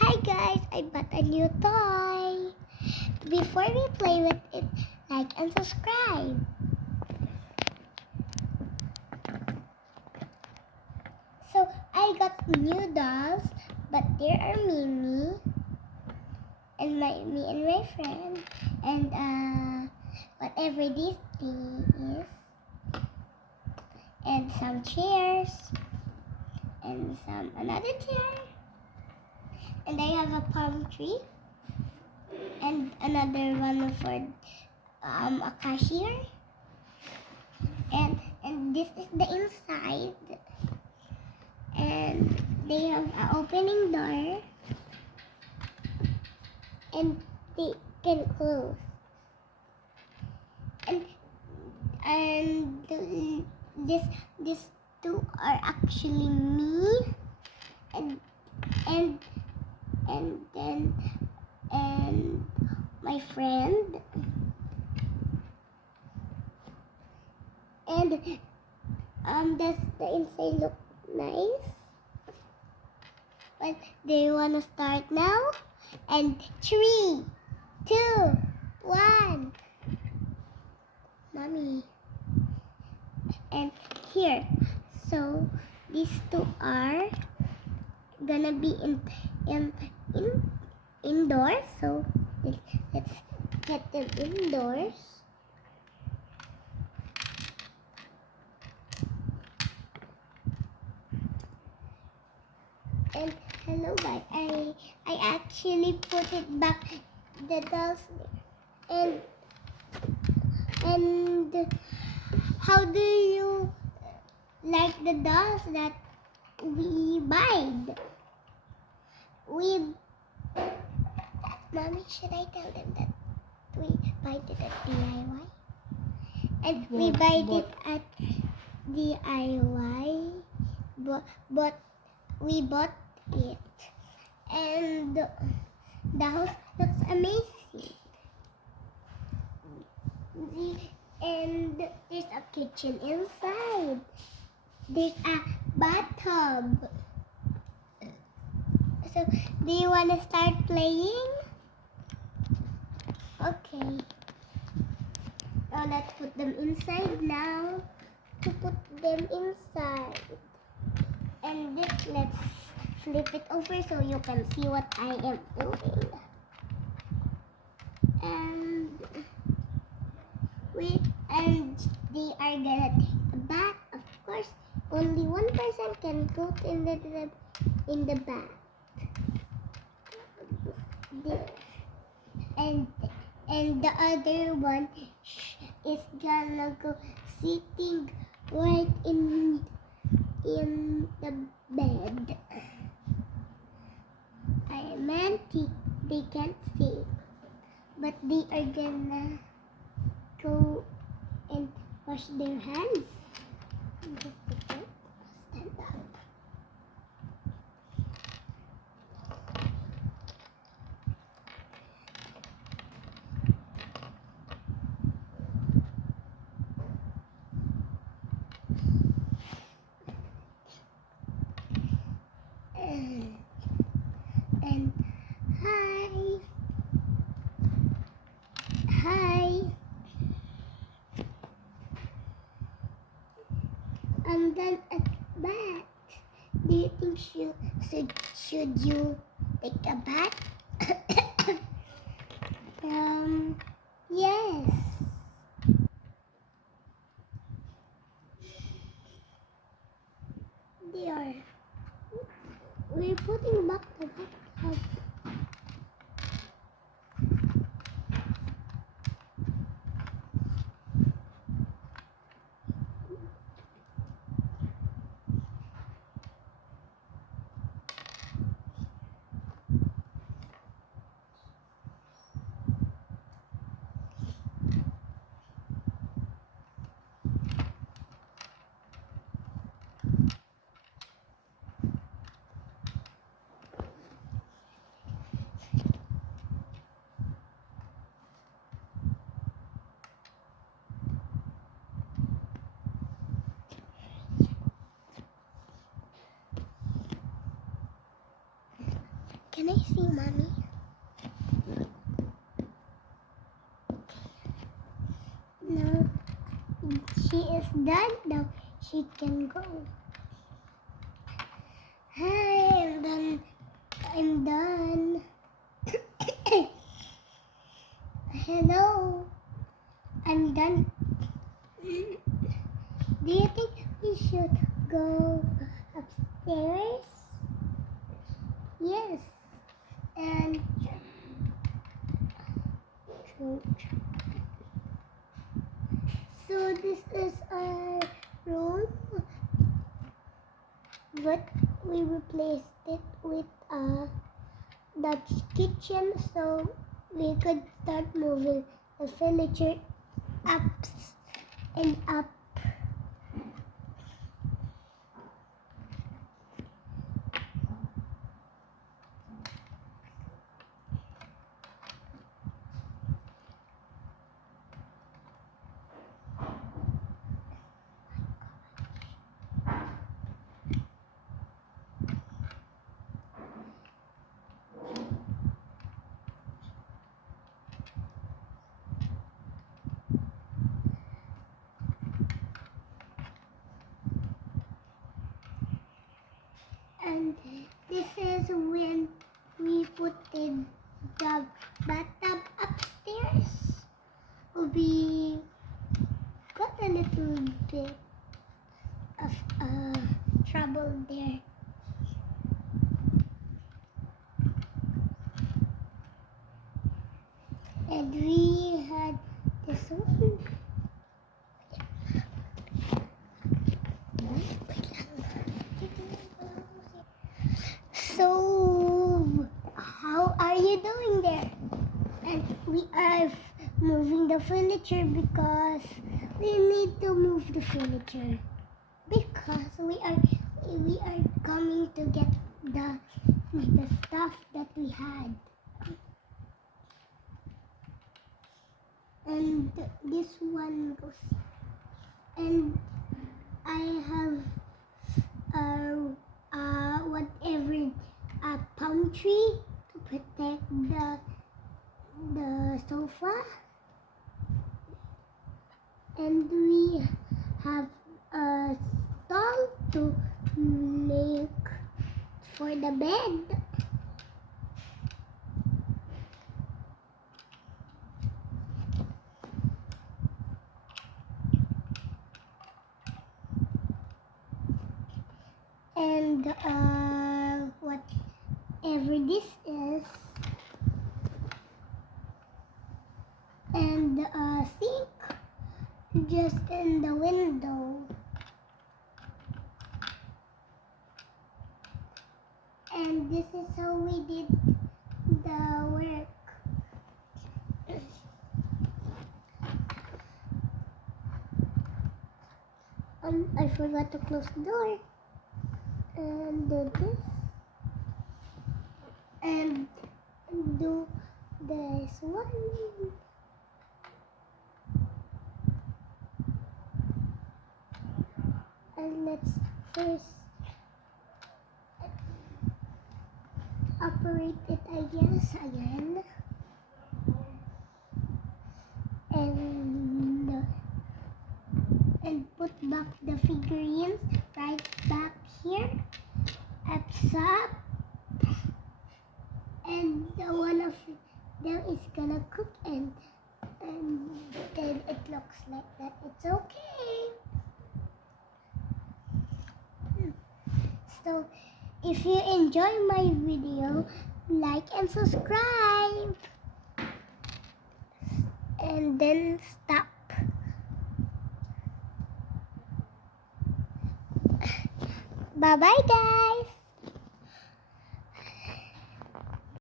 Hi guys, I bought a new toy. Before we play with it, like and subscribe. So I got new dolls, but there are me and my friend and whatever this thing is, and some chairs and some another chair, and I have a palm tree and another one for a cashier, and this is the inside, and they have an opening door and they can close, and this two are actually me and and then and my friend, and does the inside look nice? But do you want to start now? And 3, 2, 1, mommy. And here, so these two are gonna be indoors. So let's get them indoors. And hello guys, I actually put it back the dolls there. And how do you like the dolls that we buy? Mommy, should I tell them that we buy it at DIY? And we buy it at DIY, but we bought it, and the house looks amazing. And there's a kitchen inside. There's a bathtub. So, do you want to start playing? Okay. Now let's put them inside now. To put them inside. And let's flip it over so you can see what I am doing. And they are gonna take a bath. Of course, only one person can go in the bath. And the other one is gonna go sitting right in the bed. I meant they can't see, but they are gonna go and wash their hands. Stand up. And hi. I'm done at bath. Do you think should you take a bath? Yes. They are. We're putting back the bathtub. Can I see mommy? No, she is done. Now she can go. Hi, I'm done. I'm done. Hello. I'm done. Do you think we should go upstairs? Yes. And so this is our room, but we replaced it with a Dutch kitchen, so we could start moving the furniture up and up. And this is when we put in the bathtub upstairs. We got a little bit of trouble there. And we had this one. So, how are you doing there? And we are moving the furniture because we need to move the furniture because we are coming to get the stuff that we had. And this one goes. And I have whatever a palm tree to protect the sofa, and we have a stall to make for the bed. And whatever this is, and a sink just in the window, and this is how we did the work. I forgot to close the door. And do this. And do this one. And let's first operate it, I guess, again. And put back the figurines right back here at top. And one of them is gonna cook, and then it looks like that. It's okay. So if you enjoy my video, like and subscribe, and then stop. Bye bye guys.